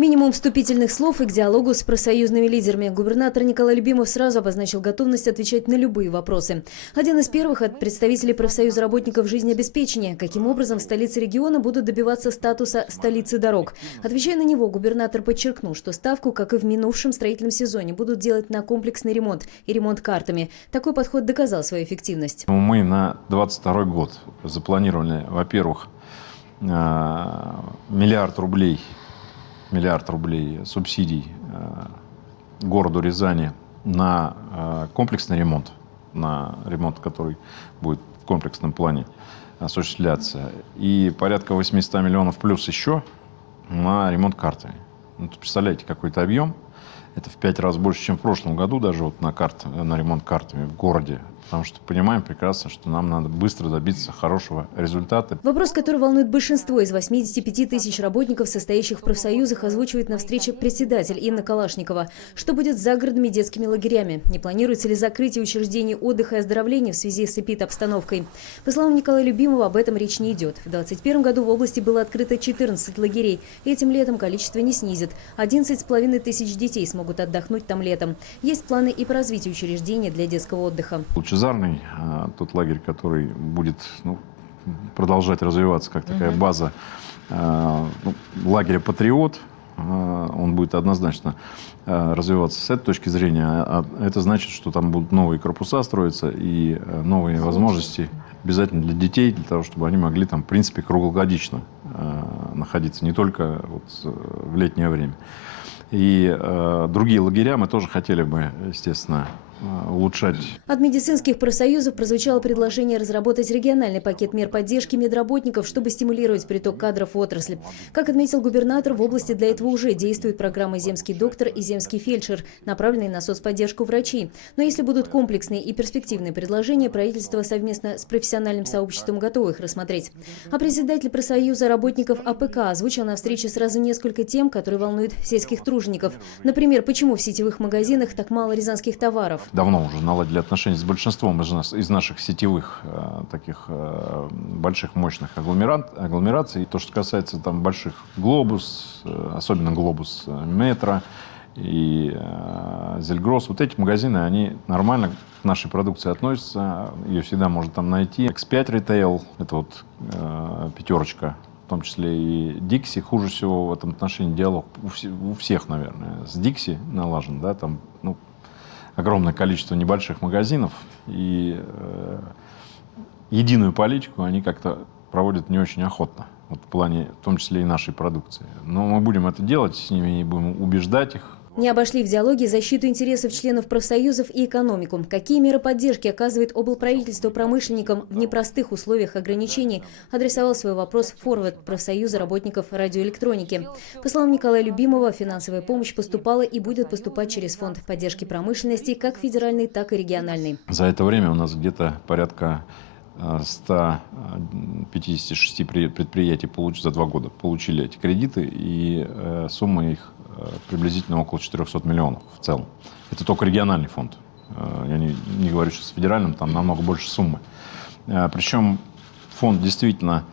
Минимум вступительных слов и к диалогу с профсоюзными лидерами. Губернатор Николай Любимов сразу обозначил готовность отвечать на любые вопросы. Один из первых от представителей профсоюза работников жизнеобеспечения. Каким образом в столице региона будут добиваться статуса столицы дорог. Отвечая на него, губернатор подчеркнул, что ставку, как и в минувшем строительном сезоне, будут делать на комплексный ремонт и ремонт картами. Такой подход доказал свою эффективность. Мы на 2022 год запланировали, во-первых, миллиард рублей субсидий городу Рязани на комплексный ремонт, который будет в комплексном плане осуществляться. И порядка 800 миллионов плюс еще на ремонт картами. Представляете, какой-то объем. Это в 5 раз больше, чем в прошлом году, даже вот на ремонт картами в городе. Потому что понимаем прекрасно, что нам надо быстро добиться хорошего результата. Вопрос, который волнует большинство из 85 тысяч работников, состоящих в профсоюзах, озвучивает на встрече председатель Инна Калашникова. Что будет с загородными детскими лагерями? Не планируется ли закрытие учреждений отдыха и оздоровления в связи с эпидобстановкой? По словам Николая Любимова, об этом речь не идет. В 2021 году в области было открыто 14 лагерей. Этим летом количество не снизит. 11,5 тысяч детей смогут отдохнуть там летом. Есть планы и по развитию учреждений для детского отдыха. Лучезарный, тот лагерь, который будет продолжать развиваться как такая база лагеря «Патриот», он будет однозначно развиваться с этой точки зрения. А это значит, что там будут новые корпуса строиться и новые возможности обязательно для детей, для того, чтобы они могли там, в принципе, круглогодично находиться, не только в летнее время. И другие лагеря мы тоже хотели бы, естественно, улучшать. От медицинских профсоюзов прозвучало предложение разработать региональный пакет мер поддержки медработников, чтобы стимулировать приток кадров в отрасли. Как отметил губернатор, в области для этого уже действуют программы «Земский доктор» и «Земский фельдшер», направленные на соцподдержку врачей. Но если будут комплексные и перспективные предложения, правительство совместно с профессиональным сообществом готово их рассмотреть. А председатель профсоюза работников АПК озвучил на встрече сразу несколько тем, которые волнуют сельских тружеников. Например, почему в сетевых магазинах так мало рязанских товаров. Давно уже наладили отношения с большинством из наших сетевых таких больших мощных агломераций. И то, что касается там больших «Глобус», особенно «Глобус», «Метро» и «Зельгросс», вот эти магазины, они нормально к нашей продукции относятся. Ее всегда можно там найти. X5 Retail, это вот пятерочка, в том числе и Dixie. Хуже всего в этом отношении диалог у всех, наверное. С Dixie налажен, да, там, огромное количество небольших магазинов, и единую политику они как-то проводят не очень охотно, в плане, в том числе и нашей продукции. Но мы будем это делать с ними и будем убеждать их. Не обошли в диалоге защиту интересов членов профсоюзов и экономику. Какие меры поддержки оказывает облправительство промышленникам в непростых условиях ограничений, адресовал свой вопрос форвард профсоюза работников радиоэлектроники. По словам Николая Любимова, финансовая помощь поступала и будет поступать через фонд поддержки промышленности, как федеральный, так и региональный. За это время у нас где-то порядка 156 предприятий за 2 года получили эти кредиты, и сумма их приблизительно около 400 миллионов в целом. Это только региональный фонд. Я не говорю сейчас с федеральным, там намного больше суммы. Причем фонд действительно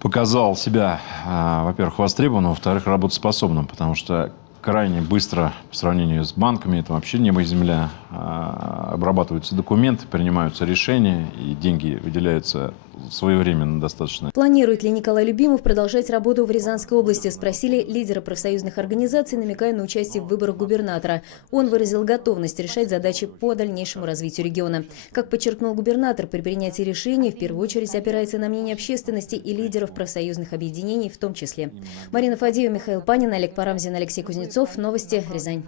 показал себя, во-первых, востребованным, во-вторых, работоспособным, потому что крайне быстро, по сравнению с банками, это вообще небо и земля, обрабатываются документы, принимаются решения, и деньги выделяются своевременно достаточно. Планирует ли Николай Любимов продолжать работу в Рязанской области, спросили лидера профсоюзных организаций, намекая на участие в выборах губернатора. Он выразил готовность решать задачи по дальнейшему развитию региона. Как подчеркнул губернатор, при принятии решений в первую очередь опирается на мнение общественности и лидеров профсоюзных объединений в том числе. Марина Фадеева, Михаил Панин, Олег Парамзин, Алексей Кузнецов. Новости. Рязань.